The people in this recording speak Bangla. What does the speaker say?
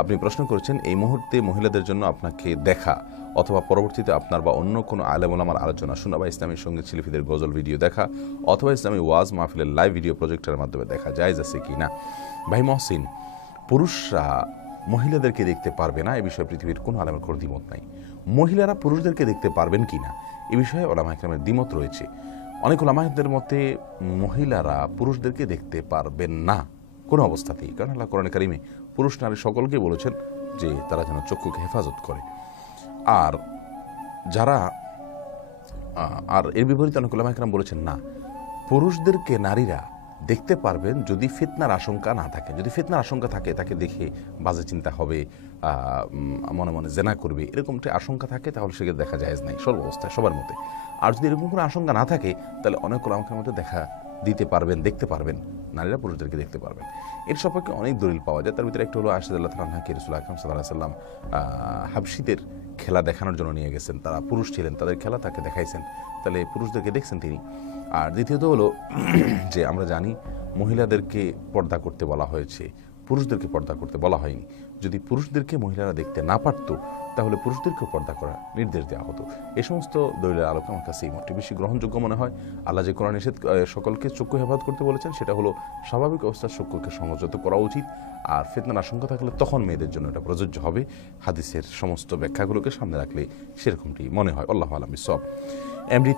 আপনি প্রশ্ন করেছেন এই মুহূর্তে মহিলাদের জন্য আপনাকে দেখা অথবা পরবর্তীতে আপনার বা অন্য কোনো আলেম ওলামার আলোচনা শোনা বা ইসলামী সঙ্গীত শিল্পীদের গজল ভিডিও দেখা অথবা ইসলামী ওয়াজ মাহফিলের লাইভ ভিডিও প্রজেক্টের মাধ্যমে দেখা জায়েজ আছে কি না। ভাই মহসিন, পুরুষরা মহিলাদেরকে দেখতে পারবে না এ বিষয়ে পৃথিবীর কোনো আলেমের কোনো দ্বিমত নাই। মহিলারা পুরুষদেরকে দেখতে পারবেন কি না এ বিষয়ে ওলামা ইকরামের দ্বিমত রয়েছে। অনেক ওলামাদের মতে মহিলারা পুরুষদেরকে দেখতে পারবেন না কোনো অবস্থাতেই, কারণ আল্লাহ কোরআনে কারিমে পুরুষ নারী সকলকে বলেছেন যে তারা যেন চক্ষুকে হেফাজত করে। আর যারা এর বিপরীতে অনেক ওলামা ইকরাম বলেছেন না, পুরুষদেরকে নারীরা দেখতে পারবেন যদি ফিতনার আশঙ্কা না থাকে। যদি ফিতনার আশঙ্কা থাকে, তাকে দেখে বাজে চিন্তা হবে, মনে মনে জেনা করবে, এরকমটি আশঙ্কা থাকে, তাহলে সেকে দেখা জায়েজ নাই সর্ব অবস্থায় সবার মতে। আর যদি এরকম কোনো আশঙ্কা না থাকে, তাহলে অনেক ওলামার মধ্যে দেখা দিতে পারবেন, দেখতে পারবেন, নারীরা পুরুষদেরকে দেখতে পারবেন। এর সম্পর্কে অনেক দলিল পাওয়া যায়। তার ভিতরে একটা হলো আয়েশা রাদিয়াল্লাহু তাআলা আনহাকে রাসূল আকরাম সাল্লাল্লাহু আলাইহি ওয়াসাল্লাম হাবশীদের খেলা দেখানোর জন্য নিয়ে গেছেন। তারা পুরুষ ছিলেন, তাদের খেলা তাকে দেখাইছেন, তাহলে পুরুষদেরকে দেখছেন তিনি। আর দ্বিতীয়ত হলো যে আমরা জানি মহিলাদেরকে পর্দা করতে বলা হয়েছে, পুরুষদেরকে পর্দা করতে বলা হয়নি। যদি পুরুষদেরকে মহিলারা দেখতে না পারত, তাহলে পুরুষদেরকেও পর্দা করার নির্দেশ দেওয়া হতো। এই সমস্ত দলিলের আলোকে আমার কাছে এই মতটি বেশি গ্রহণযোগ্য মনে হয়। আল্লাহ যে কোরআন নিষেধ সকলকে চক্ষু হেফাজত করতে বলেছেন, সেটা হলো স্বাভাবিক অবস্থার চক্ষুকে সংযত করা উচিত। আর ফিতনার আশঙ্কা থাকলে তখন মেয়েদের জন্য এটা প্রযোজ্য হবে। হাদিসের সমস্ত ব্যাখ্যাগুলোকে সামনে রাখলে সেরকমটি মনে হয়। আল্লাহু আ'লাম বিসওয়াব। এমডি